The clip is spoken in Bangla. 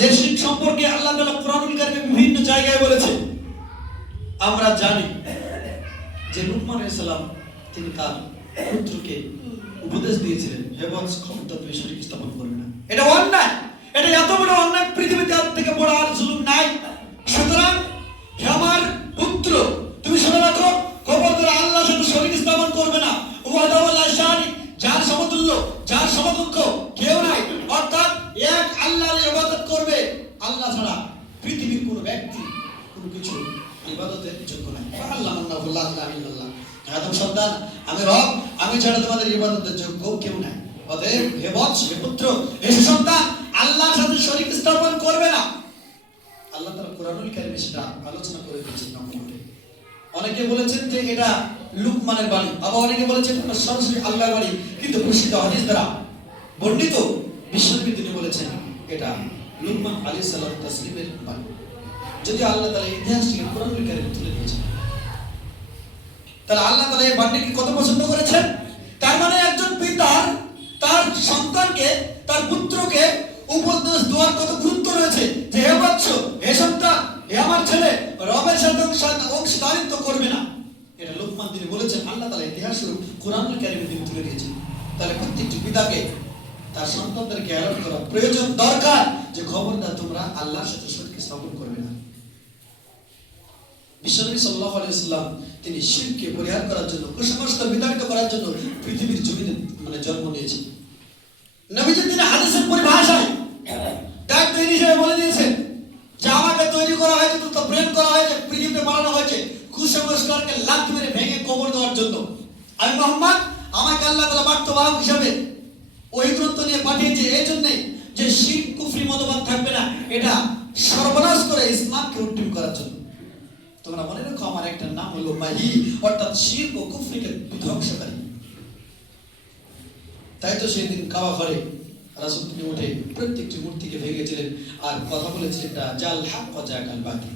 যে শিরক সম্পর্কে আল্লাহ তাআলা কোরআনুল কারীমে বিভিন্ন জায়গায় বলেছেন। আমরা জানি যে লুকমান আলাইহিস সালাম তিনি তার পুত্রকে উপদেশ দিয়েছিলেন, হে বৎস, খবরদার তুমি শিরক স্থাপন করবে না। এটা অন্যায়, এটা এত বড় অন্যায় পৃথিবীতে আর থেকে বড় আর জুলুম নাই। সুতরাং হে আমার পুত্র, তুমি শুনে রাখো, খবরদার আল্লাহর সাথে শিরক স্থাপন করবে না। ওয়াদাওয়াল্লাহ শারি, যার সমতুল্য, যার সমকক্ষ কেউ নাই, অর্থাৎ এক আল্লাহর ইবাদত করবে। আল্লাহ ছাড়া পৃথিবীর কোনো ব্যক্তি কোনো কিছু ইবাদতের যোগ্য নাই। আল্লাহু লা ইলাহা ইল্লাল্লাহ, আদম সন্তান, আমি রব, আমি ছাড়া তোমাদের ইবাদতের যোগ্য কেউ নাই। অতএব হে বৎস, হে পুত্র, হে সন্তান, আল্লাহর সাথে শরীক স্থাপন করবে না। আল্লাহ তাআলা কোরআনুল কারীমে সেটা আলোচনা করে দিয়েছেন নম্বরে। অনেকে বলেছেন যে এটা লুকমানের বাণী, আবার অনেকে বলেছেন এটা সরাসরি আল্লাহর বাণী, কিন্তু প্রসিদ্ধ হাদিস দ্বারা বর্ণিত বিশ্বনবী তিনি বলেছেন এটা লুকমান আলাইহিস সালাম তাসলিমের বাণী। যদি আল্লাহ তাআলা ইতিহাস থেকে কোরআনুল কারীমে তুলে দিয়েছেন, তাহলে আল্লাহ তাআলা এই বাণীকে কত পছন্দ করেছেন। তার মানে একজন পিতার তার সন্তানকে, তার পুত্রকে উপদেশ দেওয়ার কত গুরুত্ব রয়েছে, যে হে বৎস, হে সন্তান, হে আমার ছেলে, রবের সাথে অংশীদারিত্ব করবে না। এটা লুকমান তিনি বলেছেন, আল্লাহ তাআলা ইতিহাস স্বরূপ কোরআনুল কারীমে তিনি তুলে দিয়েছেন। তাহলে প্রত্যেকটি পিতাকে তার সন্তানদেরকে অ্যালার্ট করা প্রয়োজন, দরকার, যে খবরদার তোমরা আল্লাহর সাথে শরীক স্থাপন করবে না। বিশ্বনবী সাল্লাল্লাহু আলাইহি ওয়াসাল্লাম তিনি শিরককে পরিহার করার জন্য, কুসংস্কার বিতাড়িত করার জন্য পৃথিবীর জমিনে জন্ম নিয়েছেন। নবীজি তিনি হাদিসের পরিভাষায় ডাক্তার হিসেবে বলে দিয়েছেন যে আমাকে তৈরি করা হয়েছে, তো ব্রেন করা হয়েছে, পৃথিবীতে বানানো হয়েছে কুসংস্কারকে লাথ মেরে ভেঙে কবর দেওয়ার জন্য। আমি মুহাম্মদ, আমাকে আল্লাহ তাআলা বার্তাবাহক হিসেবে ওই গ্রন্থ নিয়ে পাঠিয়েছে এই জন্যই যে শিরক কুফরি মতবাদ থাকবে না, এটা সর্বনাশ করে ইসলামকে উত্তীর্ণ করার জন্য। তোমরা মনে রাখো, আমার একটা নাম হলো মাহি, অর্থাৎ শিরক ও কুফরিকে বিধ্বংসকারী। তাই তো সেদিন কাবা ঘরে রাসূল তিনি উঠে প্রত্যেকটি মূর্তিকে ভেঙেছিলেন আর কথা বলেছিলেন, জাল হক ওয়া জাকাল বাতিল।